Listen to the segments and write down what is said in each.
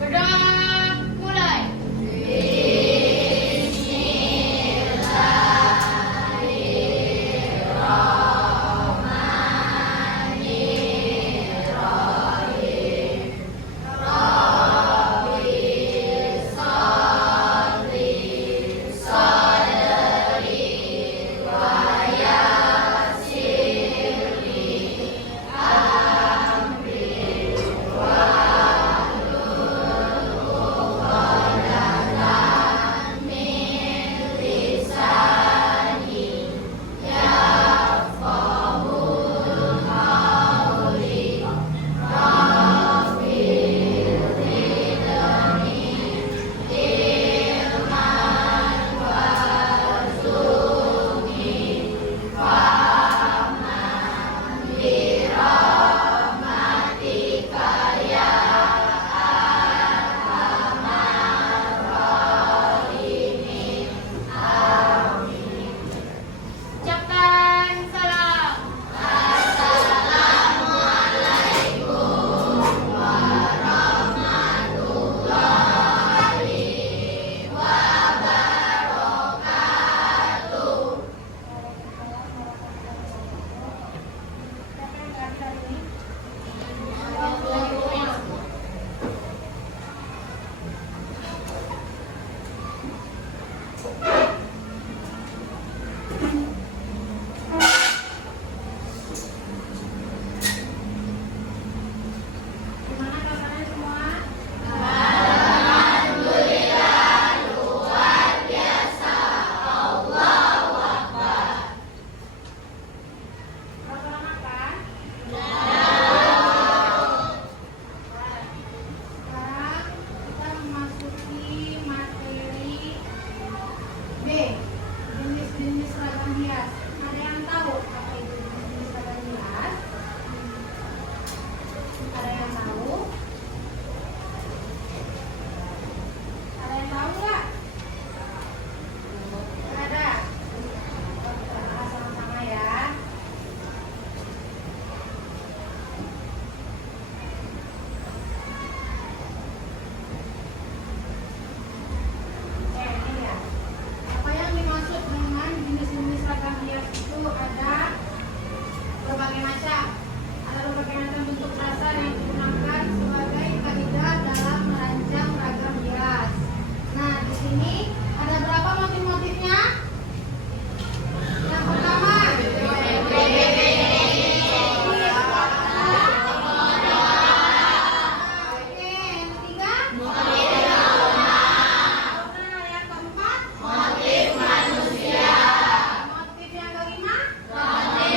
Berdoa mulai. Ucapkan salam. Gimana kabarnya semua? Udah makan? Sekarang kita memasuki materi B, jenis-jenis seragam hias. Ada yang tahu apa itu jenis seragam hias? Ada yang tahu? Ada yang tahu nggak? Nggak ada. Kita bahas sama-sama ya. Ini ya. Apa yang dimaksud dengan jenis-jenis seragam hias itu ada berbagai macam. Ada berbagai macam bentuk dasar yang digunakan sebagai kaidah dalam merancang ragam hias. Nah, di sini ada berapa motif-motifnya? Yang pertama, oke, yang ketiga, nah, yang keempat, motif yang kelima, oke,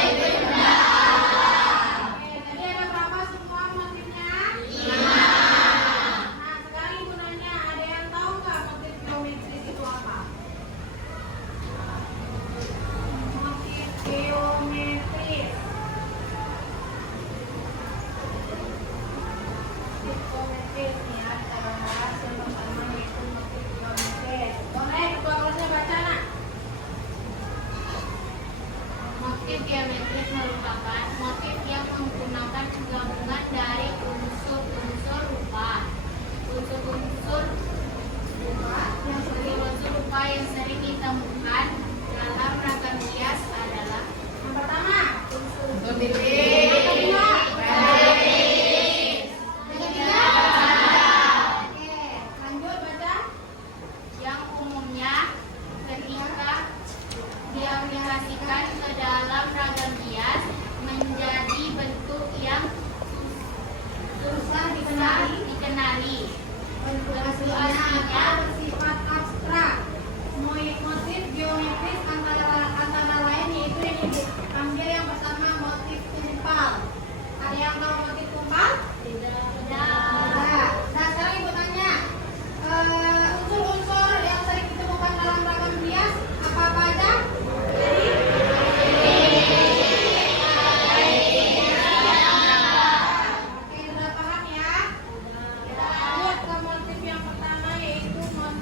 tadi ada berapa semua motifnya? 5. Nah, sekarang ibu nanya, ada yang tahu nggak motif geometris itu apa? Motif geometris. Motif geometris nih ya, kita bahas yang pertama yaitu motif geometris. Boleh ketua kelasnya baca nak? Motif geometris merupakan motif yang menggunakan gabungan dari unsur-unsur rupa. Unsur-unsur rupa yang sering ditemukan dalam ragam hias adalah Yang pertama, unsur yang kedua, yang ketiga, oke, lanjut baca. yang umumnya ketika diaplikasikan ke dalam ragam hias menjadi bentuk yang Susah susah dikenali. dikenali. Bentuk aslinya bersifat abstrak. Motif geometris antara lain yaitu yang dipanggil yang pertama motif tumpal. Ada yang tahu motif tumpal? Tidak. Nah, sekarang ibu tanya, unsur-unsur yang sering ditemukan dalam ragam hias apa aja? Oke, sudah paham ya? Lanjut ke motif yang pertama yaitu motif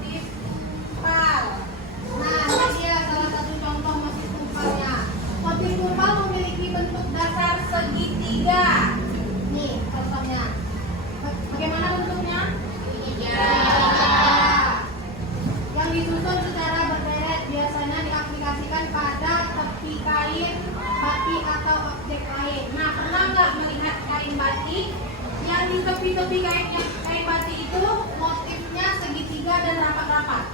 di tepi-tepi kain batik itu motifnya segitiga dan rapat-rapat.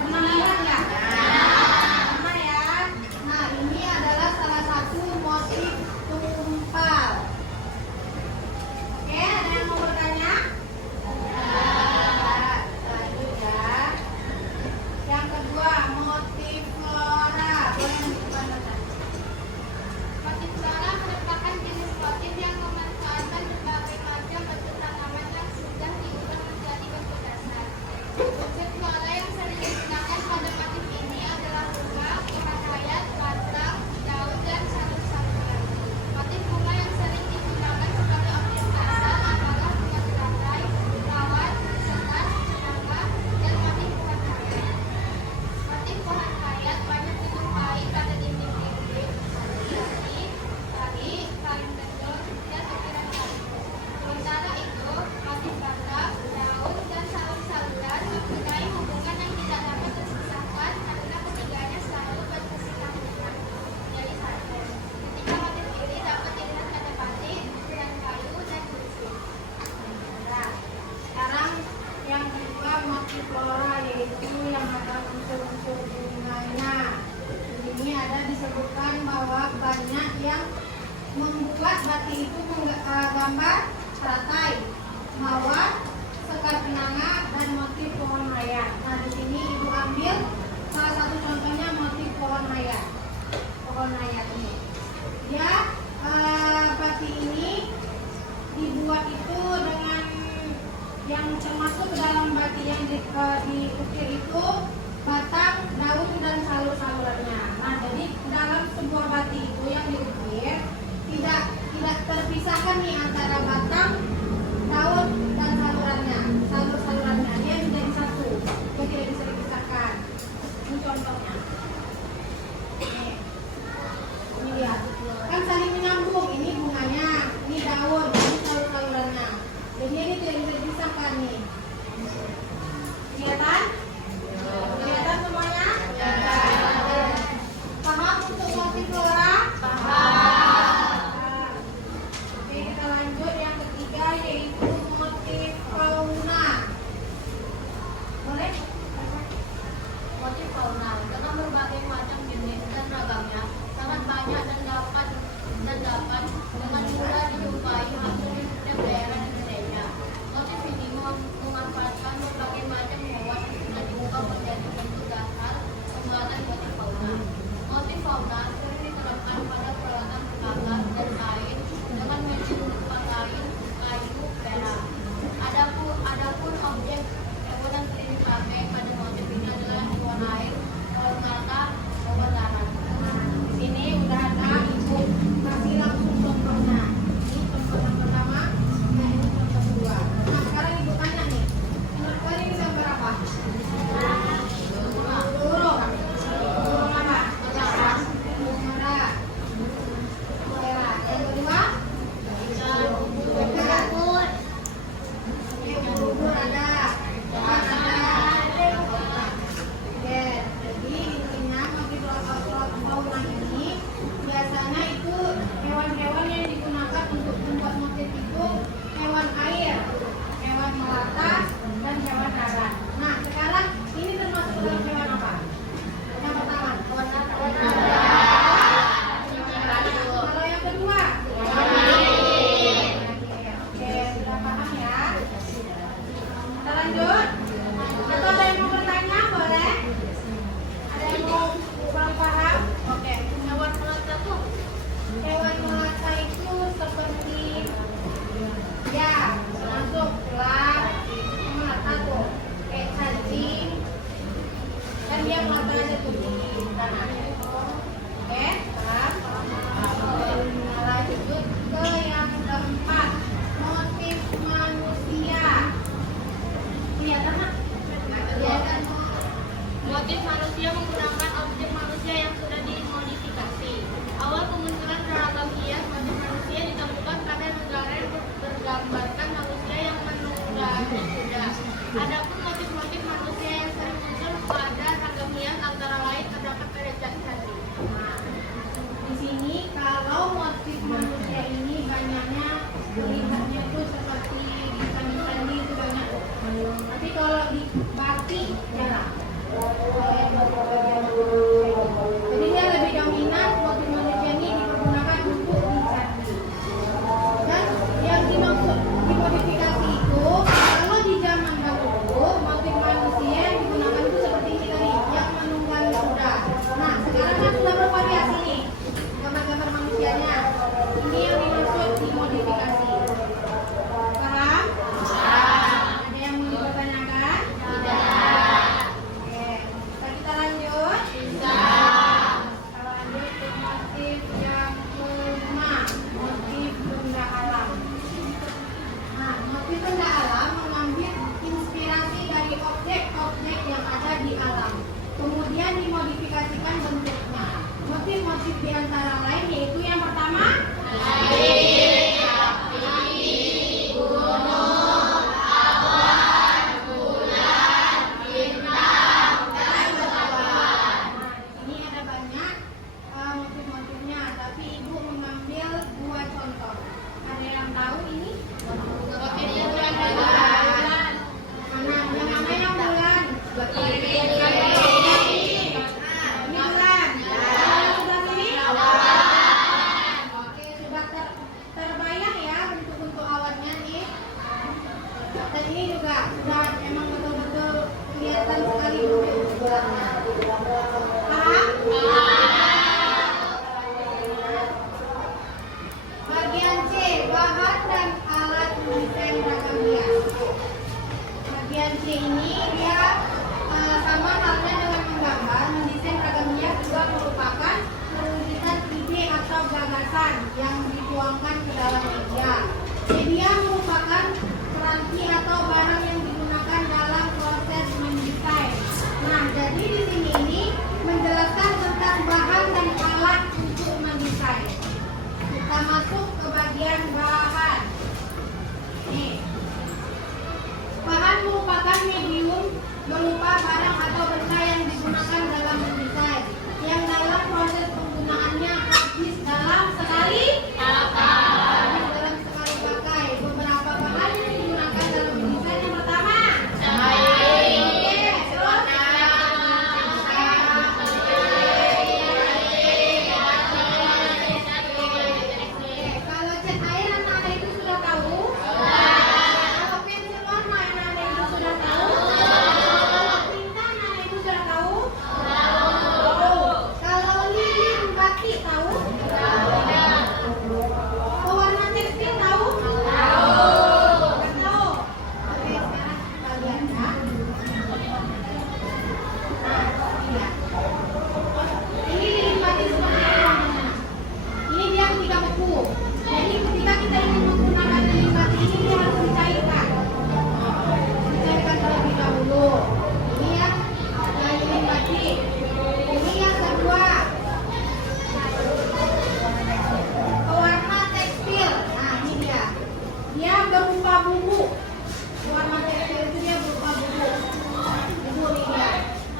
Pernah lihat nggak? Pernah ya. Nah, ini adalah salah satu motif tumpal. Oke, ada yang mau bertanya? Lanjut ya. Yang kedua, motif flora. Boleh dibuka Tata? Motif flora merupakan jenis motif yang memanfaatkan berbagai macam bentuk tanaman yang sudah diubah menjadi bentuk dasar. Wujud flora yang sering digunakan pada motif ini adalah bunga, pohon hayat, batang, daun, dan sayur-sayuran. Motif bunga yang sering digunakan sebagai objek dasar adalah bunga teratai, mawar, setar, serangga, dan motif pohon hayat. Motif pohon hayat banyak dijumpai pada dinding-dinding, jari, tali, kain tenun, dan ukiran kayu. Sementara itu, motif batang, daun, dan sayur-sayuran mempunyai hubungan yang tidak dapat terpisahkan karena ketiganya selalu berkesinambungan menjadi satu. Ketiga motif ini dapat dilihat pada batik, ukiran kayu, dan lukisan. Nah, sekarang yang kedua motif flora yaitu yang ada unsur-unsur bunganya. Di sini ada disebutkan bahwa banyak yang membuat batik itu gambar teratai, mawar, sekar kenanga, dan motif pohon hayat. Nah, di sini ibu ambil salah satu contohnya motif pohon hayat. Pohon hayat ini. Ya, batik ini dibuat itu dengan yang termasuk ke dalam batik yang diukir itu batang, daun, dan salur-salurannya. Nah, jadi dalam sebuah batik itu yang diukir tidak terpisahkan nih antara batang, daun, dan salur-salurannya. Dia menjadi satu. Dia tidak bisa dipisahkan. Ini contohnya. Ini lihat. Kan saling menyambung. Ini bunganya, ini daun, ini salur-salurannya. Jadi ini tidak bisa dipisahkan nih. Kelihatan? Kelihatan semuanya? Paham untuk motif flora? Paham. Oke, kita lanjut yang ketiga yaitu motif fauna. Boleh? Motif fauna dengan berbagai macam jenis dan ragamnya sangat banyak dan dapat dengan mudah dijumpai hampir di setiap daerah Indonesia. Motif ini memanfaatkan berbagai macam hewan yang sudah diubah menjadi bentuk dasar pembuatan motif fauna. Motif fauna sering diterapkan pada peralatan perkakas dan kain dengan mesin berupa kain, kayu, perak. Adapun objek hewan yang sering dipakai pada motif ini adalah hewan air, hewan mata, hewan darat. Di sini udah ada ibu kasih langsung contohnya. Ini contoh yang pertama, nah ini contoh kedua. Nah sekarang ibu tanya nih, menurut kalian ini gambar apa? Burung. Burung apa? Burung merah. Merah. Yang kedua? Ikan. Oke, ubur ada. Ikan ada. Oke, jadi intinya motif fauna ini biasanya itu hewan-hewan yang digunakan untuk membuat motif itu hewan air, hewan melata, dan hewan darat. Nah, sekarang ini termasuk dalam hewan apa? Yang pertama, hewan darat. Kalau yang kedua, oke, sudah paham ya? Kita lanjut. Atau ada yang mau bertanya? Boleh? Ada yang mau kurang paham? Oke. Hewan melata tuh Hewan melata itu seperti ya, termasuk ular, melata tuh kayak cacing, kan dia melata aja tuh di tanah. Oke, paham? Nah, lanjut ke yang keempat, motif manusia. Kelihatan nggak? Kelihatan. Motif manusia menggunakan objek manusia yang sudah dimodifikasi. Awal kemunculan beragam hias motif manusia ditemukan pada negara yang bergambarkan manusia yang menunggangi kuda. Adapun motif-motif manusia yang sering muncul pada ragam hias antara lain terdapat pada jari. Nah, di sini kalau motif manusia ini banyaknya melihatnya itu seperti Motif benda alam mengambil inspirasi dari objek-objek yang ada di alam, kemudian dimodifikasikan bentuknya. Motif-motif di antara lain yaitu yang pertama, Air, api, gunung, awan, bulan, bintang, dan betawan. ini ada banyak motif-motifnya, tapi ibu mengambil 2 contoh. Ada yang tahu ini? Motif bulan. Mana? Yang mana yang bulan? Ini bulan. Yang sebelah sini? Oke, sudah terbayang ya bentuk-bentuk awannya nih. Dan ini juga sudah emang betul-betul kelihatan sekali bentuk bulannya. Paham? Bagian C, bahan dan alat mendesain ragam hias. Bagian C ini dia sama halnya dengan menggambar, mendesain ragam hias juga merupakan mewujudkan ide atau gagasan yang dituangkan ke dalam media. Media merupakan peranti atau barang yang digunakan dalam proses mendesain. Nah, jadi di sini ini menjelaskan tentang bahan dan alat untuk mendesain. Kita masuk ke bagian bahan. Nih. Bahan merupakan medium berupa barang atau benda yang digunakan dalam mendesain, yang dalam proses penggunaannya habis dalam sekali pakai. Beberapa bahan yang digunakan dalam mendesain yang pertama, kalau cat air anak-anak itu sudah tahu. Kalau pensil warna anak-anak itu sudah tahu. Kalau tinta anak-anak itu sudah tahu. Kalau lilin batik tahu. Pewarna tekstil tahu. Tahu. Oke, sekarang kita lihat ya. Nah, lihat. Ini lilin batik seperti ini. Ini dia ketika beku. Jadi ketika kita ingin menggunakan lilin batik ini dia harus dicairkan. Dicairkan terlebih dahulu. Ini ya, lilin batik. Ini yang kedua, pewarna tekstil. Nah, ini dia. Dia berupa buku. Pewarna tekstil itu dia berupa buku. Buku ini dia.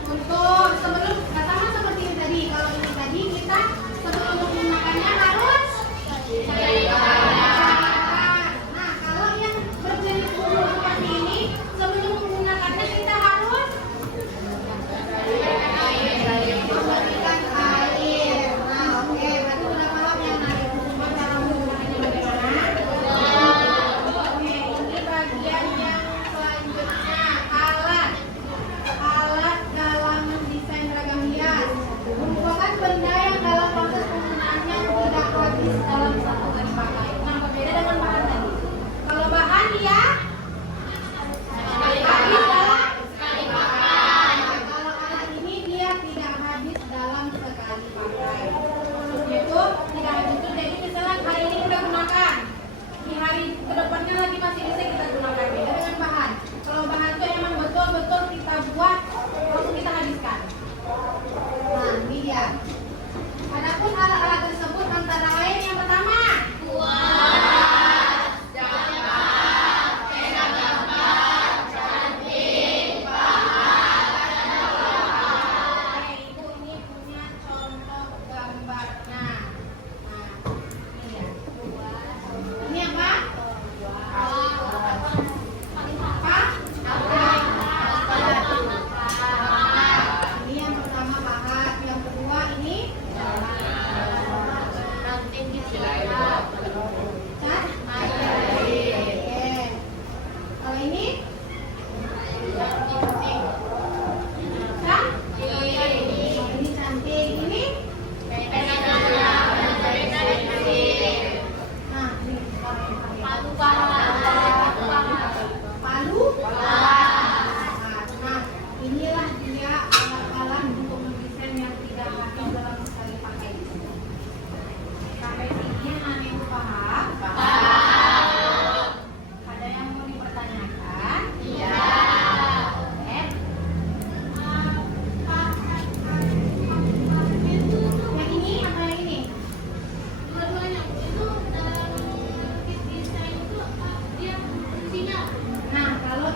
Untuk sebelum sama seperti ini tadi. Kalau ini tadi kita sebelum menggunakannya harus nah, kalau yang berjenis buku seperti ini sebelum menggunakannya kita harus memberikan air. Nah, oke, berarti udah paham ya air semua cara menggunakannya bagaimana? Oke, ini bagian yang selanjutnya.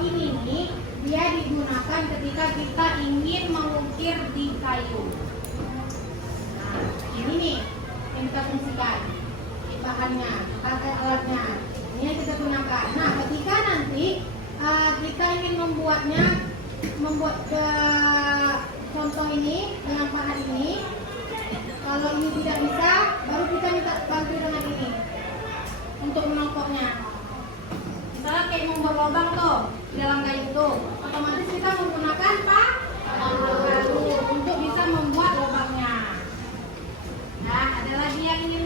ini nih dia digunakan ketika kita ingin mengukir di kayu. Nah, ini nih yang kita fungsikan, bahannya, alatnya, ini yang kita gunakan. Nah, ketika nanti kita ingin membuat contoh ini dengan pahat ini, kalau ini tidak bisa, baru kita minta bantu dengan ini untuk menongkoknya. Misalnya kayak membuat lubang tuh di dalam kayu tuh, otomatis kita menggunakan palu untuk bisa membuat lubangnya. Nah, ada lagi yang ingin